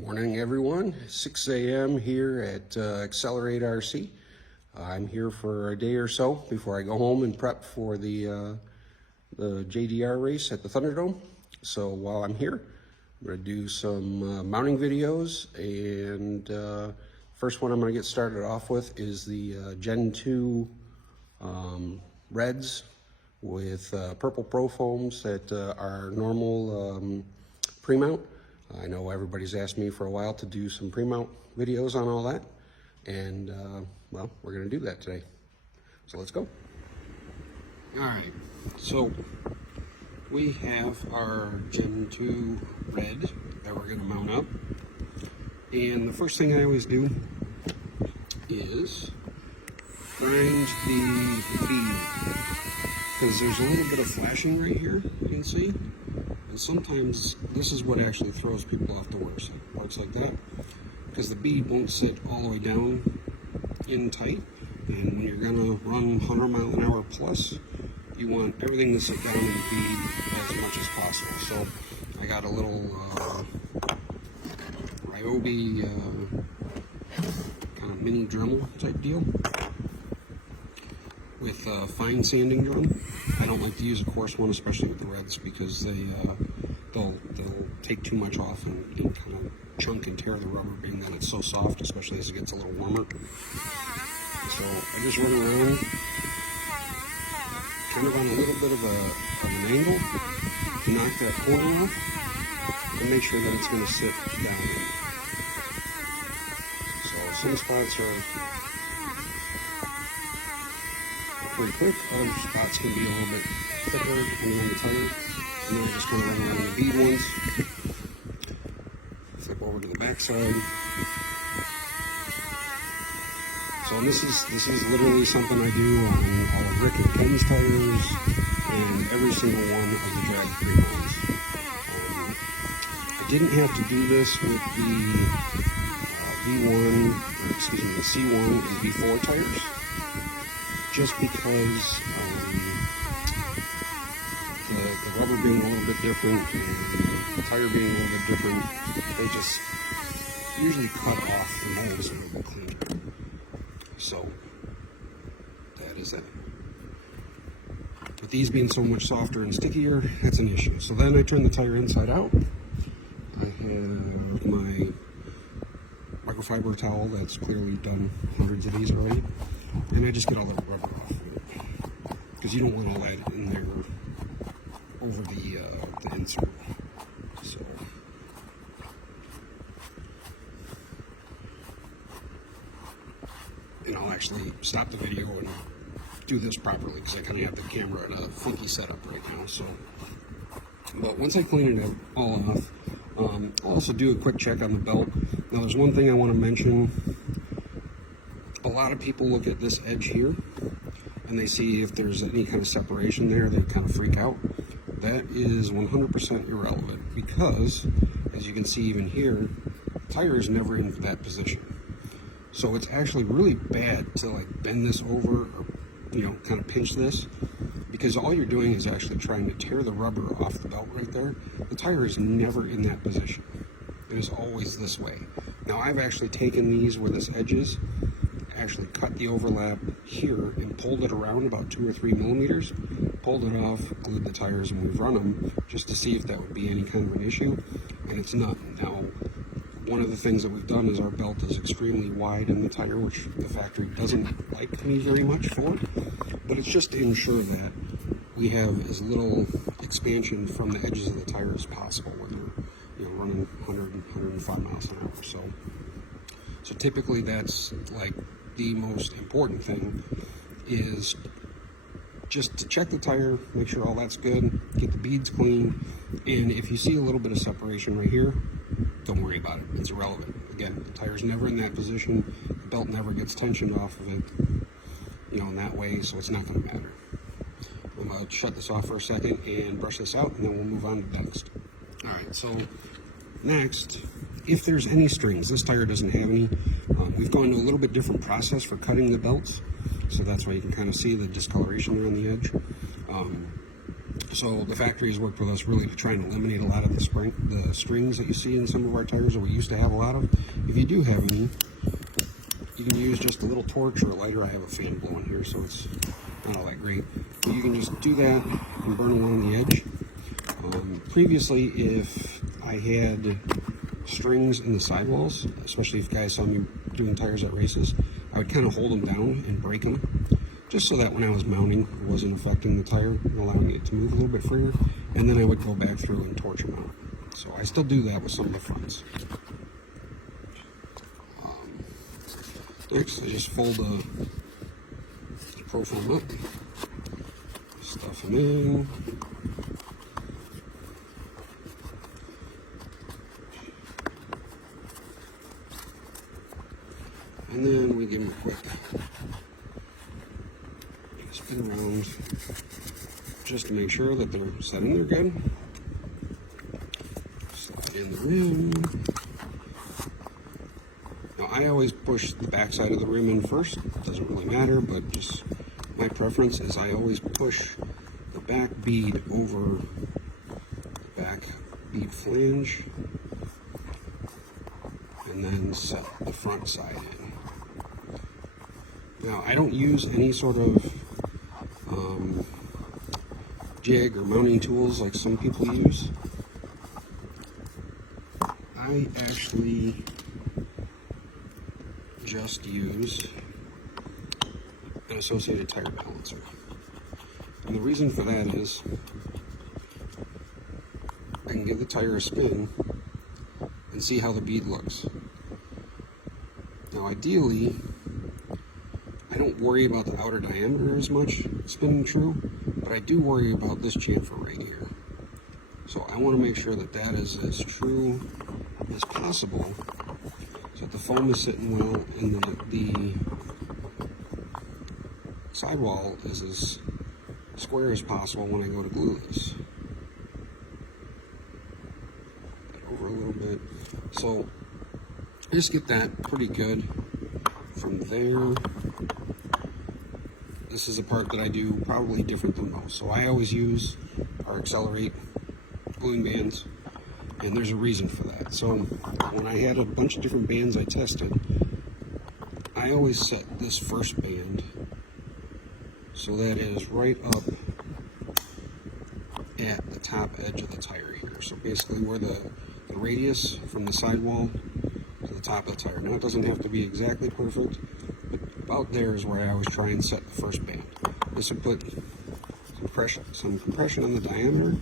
Morning everyone, 6 a.m. here at eXcelerate RC. I'm here for a day or so before I go home and prep for the JDR race at the Thunderdome. So while I'm here, I'm going to do some mounting videos, and first one I'm going to get started off with is the Gen2 reds with purple pro foams that are normal pre-mount. I know everybody's asked me for a while to do some pre-mount videos on all that, and well, we're going to do that today. So let's go. All right, so we have our Gen2 red that we're going to mount up, and the first thing I always do is grind the bead, because there's a little bit of flashing right here, you can see. And sometimes this is what actually throws people off the worst. It works like that because the bead won't sit all the way down in tight, and when you're gonna run 100 mile an hour plus, you want everything to sit down in the bead as much as possible. So I got a little RYOBI kind of mini Dremel type deal with a fine sanding drum. I don't like to use a coarse one, especially with the reds, because they'll take too much off and kind of chunk and tear the rubber, being that it's so soft, especially as it gets a little warmer. So I just run around, kind of on a little bit of an angle to knock that corner off and make sure that it's going to sit down in. So some spots are pretty quick, other spots can be a little bit thicker depending on the tire. And then I just kind of run around the bead ones, flip over to the back side. So this is literally something I do on all of Rick and Ken's tires and every single one of the drag pre-mounts. I didn't have to do this with the the C1 and V4 tires, just because the rubber being a little bit different and the tire being a little bit different, they just usually cut off the molds a little bit cleaner. So that is it. With these being so much softer and stickier, that's an issue. So then I turn the tire inside out. I have my microfiber towel that's clearly done hundreds of these already, and I just get all the rubber off, because you don't want all that in there over the insert. So and I'll actually stop the video and do this properly, because I kind of have the camera in a funky setup right now. So, but once I clean it all off, I'll also do a quick check on the belt. Now there's one thing I want to mention. A lot of people look at this edge here and they see if there's any kind of separation there, they kind of freak out. That is 100% irrelevant, because as you can see even here, the tire is never in that position. So it's actually really bad to like bend this over, or kind of pinch this, because all you're doing is actually trying to tear the rubber off the belt right there. The tire is never in that position. It is always this way. Now I've actually taken these where this edge is, actually cut the overlap here and pulled it around about 2 or 3 millimeters, pulled it off, glued the tires, and we've run them just to see if that would be any kind of an issue, and it's not. Now, one of the things that we've done is our belt is extremely wide in the tire, which the factory doesn't like me very much for, but it's just to ensure that we have as little expansion from the edges of the tire as possible when they're running 100 and 105 miles an hour. So typically that's like the most important thing, is just to check the tire, make sure all that's good, get the beads clean, and if you see a little bit of separation right here, don't worry about it. It's irrelevant. Again, the tire's never in that position, the belt never gets tensioned off of it, in that way, so it's not going to matter. I'm going to shut this off for a second and brush this out, and then we'll move on to next. All right, so next, if there's any strings, this tire doesn't have any. We've gone to a little bit different process for cutting the belts, so that's why you can kind of see the discoloration there on the edge. So the factories worked with us really to try and eliminate a lot of the strings that you see in some of our tires that we used to have a lot of. If you do have any, you can use just a little torch or a lighter. I have a fan blowing here, so it's not all that great. But you can just do that and burn along the edge. Previously, if I had strings in the sidewalls, especially if guys saw me doing tires at races, I would kind of hold them down and break them, just so that when I was mounting, it wasn't affecting the tire and allowing it to move a little bit freer. And then I would go back through and torch them out. So I still do that with some of the fronts. Next, I just fold the profile up, stuff them in. And then we give them a quick spin around just to make sure that they're set in there good. Slide in the rim. Now I always push the back side of the rim in first. It doesn't really matter, but just my preference is I always push the back bead over the back bead flange and then set the front side in. Now, I don't use any sort of jig or mounting tools like some people use. I actually just use an associated tire balancer. And the reason for that is I can give the tire a spin and see how the bead looks. Now, ideally, I don't worry about the outer diameter as much spinning true, but I do worry about this chamfer right here. So I want to make sure that that is as true as possible so that the foam is sitting well and the sidewall is as square as possible when I go to glue this. Over a little bit. So I just get that pretty good from there. This is a part that I do probably different than most. So I always use our eXcelerate gluing bands, and there's a reason for that. So when I had a bunch of different bands I tested, I always set this first band so that it is right up at the top edge of the tire here. So basically where the radius from the sidewall to the top of the tire. Now it doesn't have to be exactly perfect, but about there is where I always try and set the first band. This will put some compression on the diameter.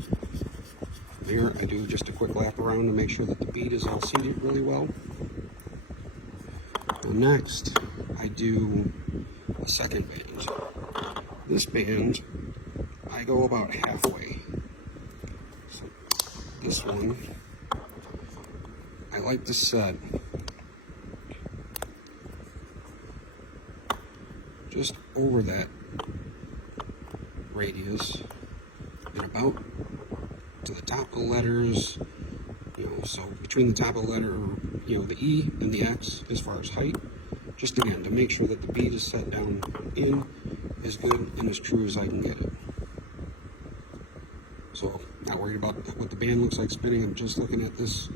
There I do just a quick lap around to make sure that the bead is all seated really well. Now next I do a second band. This band I go about halfway. So this one I like to set just over that radius and about to the top of the letters, so between the top of the letter, the E and the X as far as height, just again to make sure that the bead is set down in as good and as true as I can get it. So not worried about what the band looks like spinning, I'm just looking at this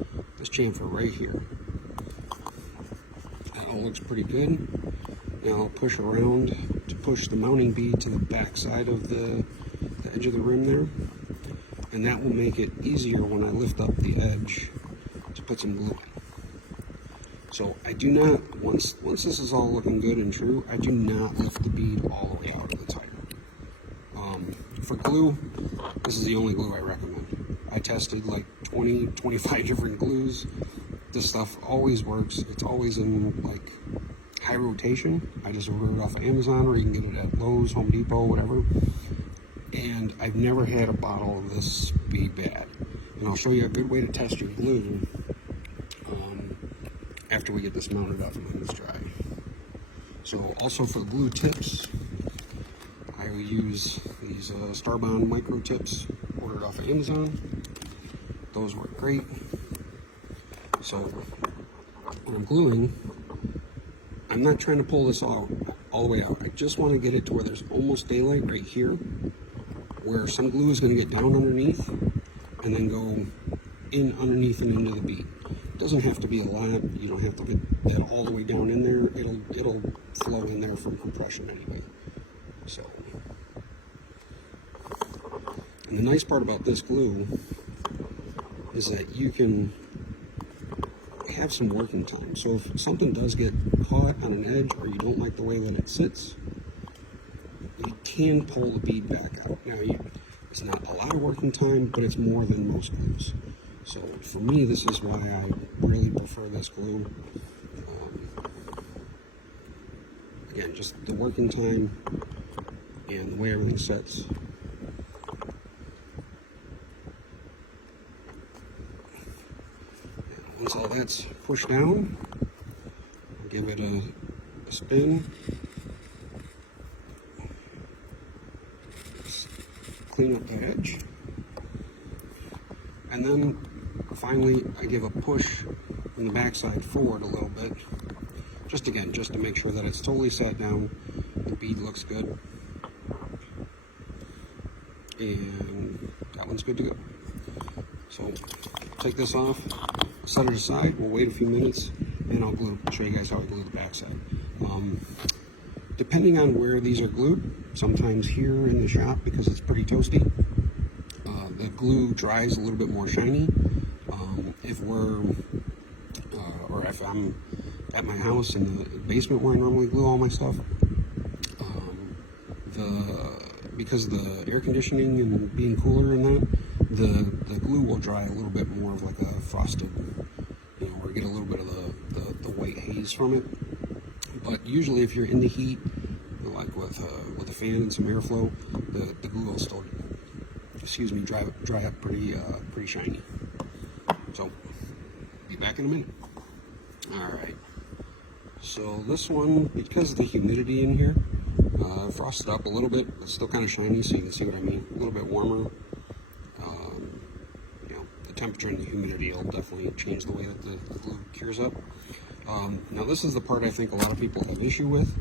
chamfer right here. That all looks pretty good. Now I'll push around to push the mounting bead to the back side of the edge of the rim there, and that will make it easier when I lift up the edge to put some glue in. So I do not, once this is all looking good and true, I do not lift the bead all the way out of the tire. For glue, this is the only glue I recommend. I tested like 20, 25 different glues. This stuff always works. It's always in like high rotation. I just order it off of Amazon, or you can get it at Lowe's, Home Depot, whatever. And I've never had a bottle of this be bad. And I'll show you a good way to test your glue after we get this mounted up and then it's dry. So also for the glue tips, I use these Starbond Microtips ordered off of Amazon. Those work great. So when I'm gluing, I'm not trying to pull this all the way out. I just want to get it to where there's almost daylight right here. where some glue is going to get down underneath and then go in underneath and into the bead. It doesn't have to be a lot. You don't have to get that all the way down in there. It'll flow in there from compression anyway. So, and the nice part about this glue is that you can have some working time. So if something does get caught on an edge or you don't like the way that it sits, you can pull the bead back out. Now, it's not a lot of working time, but it's more than most glues. So for me, this is why I really prefer this glue. Again, just the working time and the way everything sits. Once all that's pushed down, I'll give it a spin. Clean up that edge. And then finally I give a push from the backside forward a little bit. Just to make sure that it's totally set down. The bead looks good. And that one's good to go. So take this off, set it aside, we'll wait a few minutes, and I'll show you guys how I glue the backside. Depending on where these are glued, sometimes here in the shop, because it's pretty toasty, the glue dries a little bit more shiny. If I'm at my house in the basement where I normally glue all my stuff, because of the air conditioning and being cooler in that, the glue will dry a little bit more of like a frosted, or get a little bit of the white haze from it. But usually if you're in the heat, like with a fan and some airflow, the glue will still, dry up pretty shiny. So, be back in a minute. Alright, so this one, because of the humidity in here, frosted up a little bit. It's still kind of shiny, so you can see what I mean. A little bit warmer. The temperature and the humidity will definitely change the way that the glue cures up. Now this is the part I think a lot of people have issue with,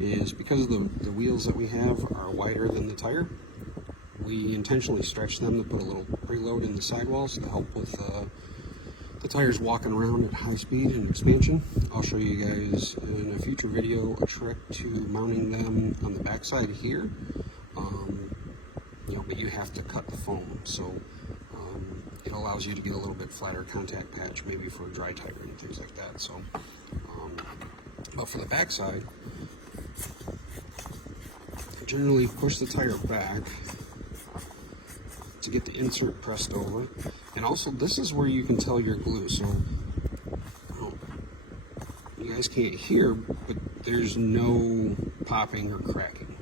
is because the wheels that we have are wider than the tire, we intentionally stretch them to put a little preload in the sidewalls to help with the tires walking around at high speed and expansion. I'll show you guys in a future video a trick to mounting them on the backside here, but you have to cut the foam, so it allows you to get a little bit flatter contact patch, maybe for dry tire and things like that. So, but for the backside, I generally push the tire back to get the insert pressed over. And also, this is where you can tell your glue. So, you guys can't hear, but there's no popping or cracking.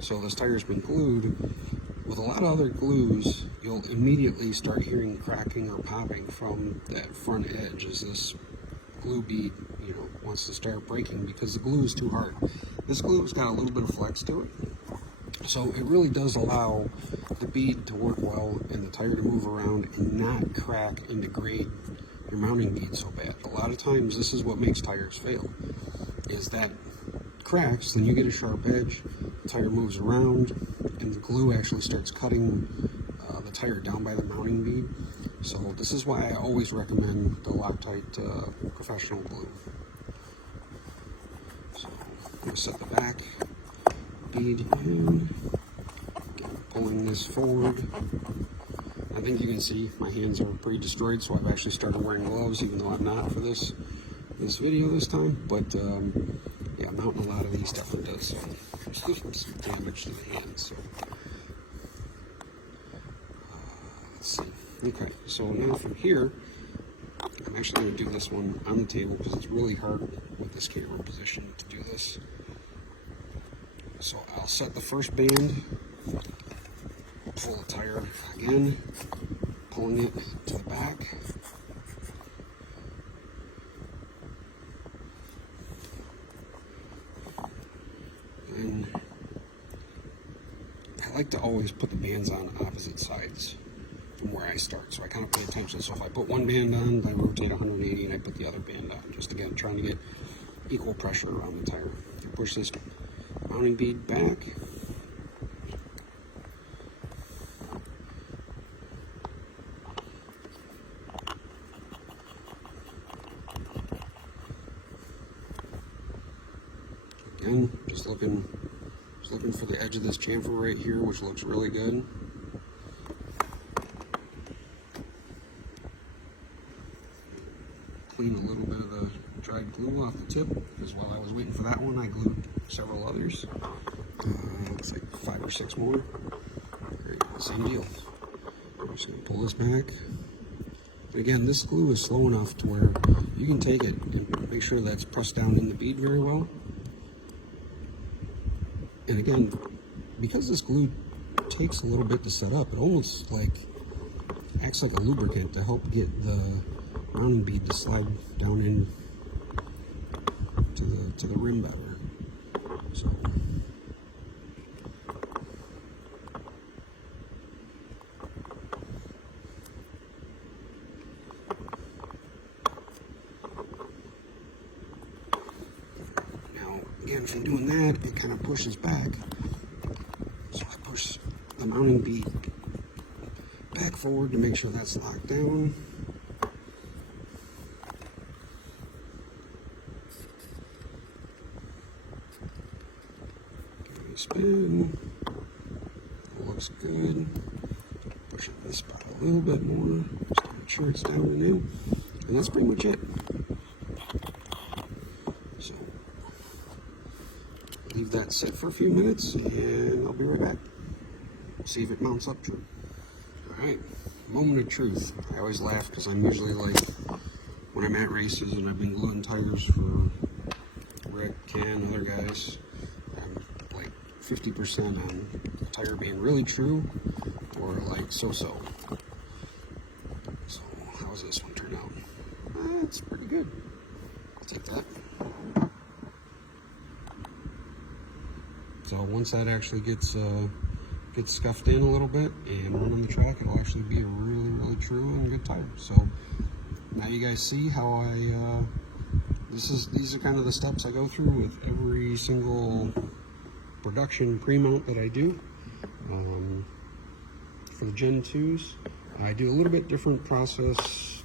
So this tire's been glued. With a lot of other glues, you'll immediately start hearing cracking or popping from that front edge as this glue bead, wants to start breaking because the glue is too hard. This glue's got a little bit of flex to it, so it really does allow the bead to work well and the tire to move around and not crack and degrade your mounting bead so bad. A lot of times, this is what makes tires fail, is that cracks, then you get a sharp edge, the tire moves around, and the glue actually starts cutting the tire down by the mounting bead. So this is why I always recommend the Loctite Professional Glue. So I'm going to set the back bead in, pulling this forward. I think you can see my hands are pretty destroyed, so I've actually started wearing gloves, even though I'm not for this video this time. But yeah, mounting a lot of these definitely does some damage to the hands. So let's see. Okay, so now from here, I'm actually going to do this one on the table because it's really hard with this camera position to do this. So I'll set the first band, pull the tire again, pulling it to the back. And I like to always put the bands on opposite sides from where I start, so I kind of pay attention. So if I put one band on, I rotate 180 and I put the other band on, just again trying to get equal pressure around the tire. You push this mounting bead back, again, just looking for the edge of this chamfer right here, which looks really good. Clean a little bit of the dried glue off the tip, because while I was waiting for that one, I glued several others. Looks like 5 or 6 more. Same deal. I'm just going to pull this back. And again, this glue is slow enough to where you can take it and make sure that's pressed down in the bead very well. And again, because this glue takes a little bit to set up, it almost like acts like a lubricant to help get the mounting bead to slide down in to the rim better. So now again, from doing that, it kind of pushes back. So I push the mounting bead back forward to make sure that's locked down. Spin. Looks good. Push it in this spot a little bit more, just to make sure it's down and in. And that's pretty much it. So leave that sit for a few minutes and I'll be right back. See if it mounts up true. Alright, moment of truth. I always laugh because I'm usually like, when I'm at races and I've been gluing tires for Rick, Ken, other guys, 50% on the tire being really true, or like so-so. So how's this one turn out? It's pretty good. I'll take that. So once that actually gets scuffed in a little bit and run on the track, it'll actually be a really, really true and good tire. So now you guys see how I these are kind of the steps I go through with every single production pre-mount that I do. For the Gen 2s, I do a little bit different process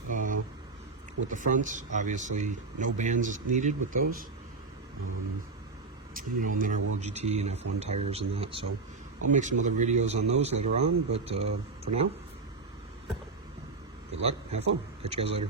with the fronts. Obviously, no bands is needed with those. You know, and then our World GT and F1 tires and that. So I'll make some other videos on those later on, but for now, good luck, have fun. Catch you guys later.